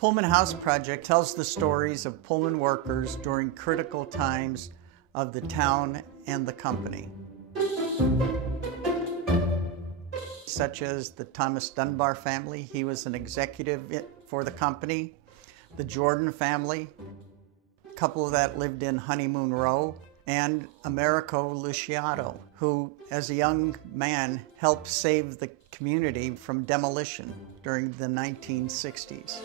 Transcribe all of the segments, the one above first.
Pullman House Project tells the stories of Pullman workers during critical times of the town and the company, such as the Thomas Dunbar family. He was an executive for the company. The Jordan family, a couple that lived in Honeymoon Row, and Americo Luciato, who, as a young man, helped save the community from demolition during the 1960s.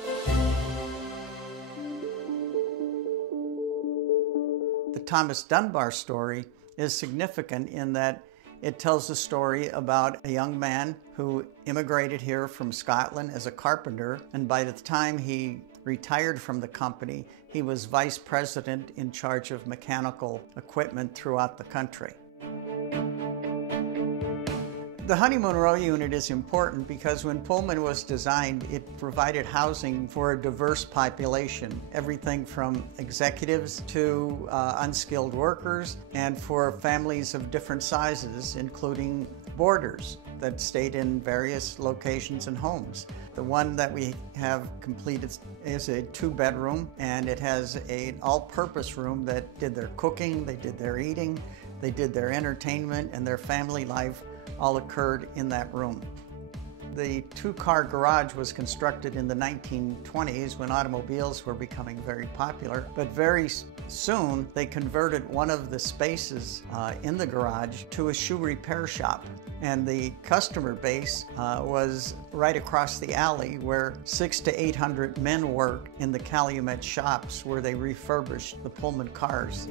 The Thomas Dunbar story is significant in that it tells the story about a young man who immigrated here from Scotland as a carpenter, and by the time he retired from the company, he was vice president in charge of mechanical equipment throughout the country. The Honeymoon Row unit is important because when Pullman was designed, it provided housing for a diverse population, everything from executives to unskilled workers, and for families of different sizes, including boarders that stayed in various locations and homes. The one that we have completed is a 2-bedroom, and it has an all-purpose room that did their cooking, they did their eating, they did their entertainment, and their family life all occurred in that room. The 2-car garage was constructed in the 1920s when automobiles were becoming very popular, but very soon they converted one of the spaces in the garage to a shoe repair shop. And the customer base was right across the alley where 600 to 800 men worked in the Calumet shops where they refurbished the Pullman cars.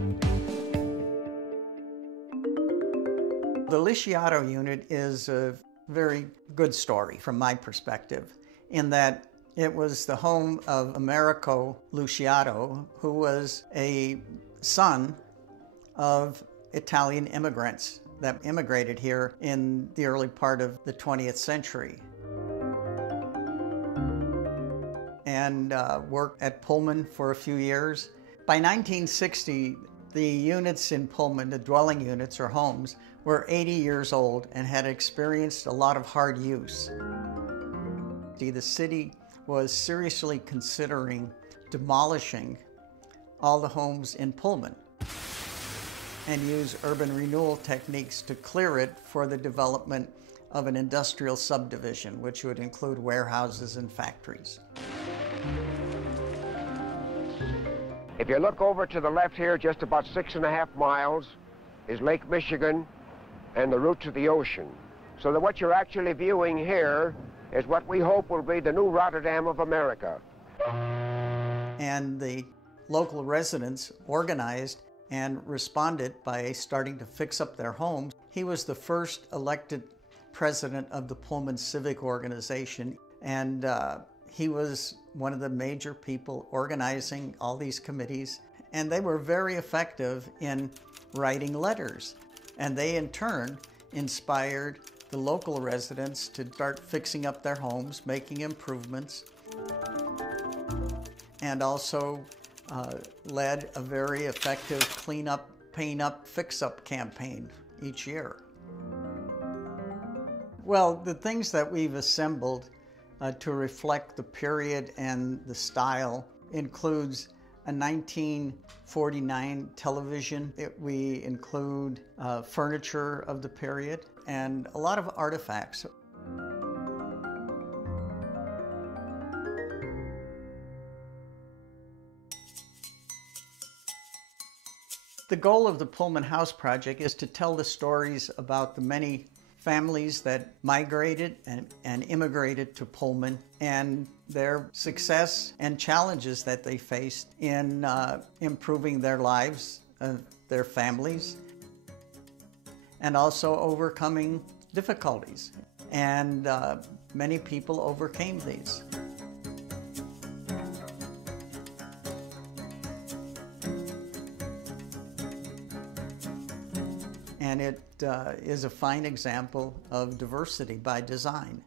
The Luciato unit is a very good story from my perspective, in that it was the home of Americo Luciato, who was a son of Italian immigrants that immigrated here in the early part of the 20th century and worked at Pullman for a few years. By 1960, the units in Pullman, the dwelling units or homes, were 80 years old and had experienced a lot of hard use. The city was seriously considering demolishing all the homes in Pullman and use urban renewal techniques to clear it for the development of an industrial subdivision, which would include warehouses and factories. If you look over to the left here, just about 6.5 miles, is Lake Michigan and the route to the ocean. So that what you're actually viewing here is what we hope will be the new Rotterdam of America. And the local residents organized and responded by starting to fix up their homes. He was the first elected president of the Pullman Civic Organization, and he was one of the major people organizing all these committees, and they were very effective in writing letters. And they, in turn, inspired the local residents to start fixing up their homes, making improvements, and also led a very effective clean-up, paint-up, fix-up campaign each year. Well, the things that we've assembled to reflect the period and the style includes a 1949 television. We include furniture of the period and a lot of artifacts. The goal of the Pullman House Project is to tell the stories about the many families that migrated and immigrated to Pullman and their success and challenges that they faced in improving their lives, their families, and also overcoming difficulties. And many people overcame these. And it is a fine example of diversity by design.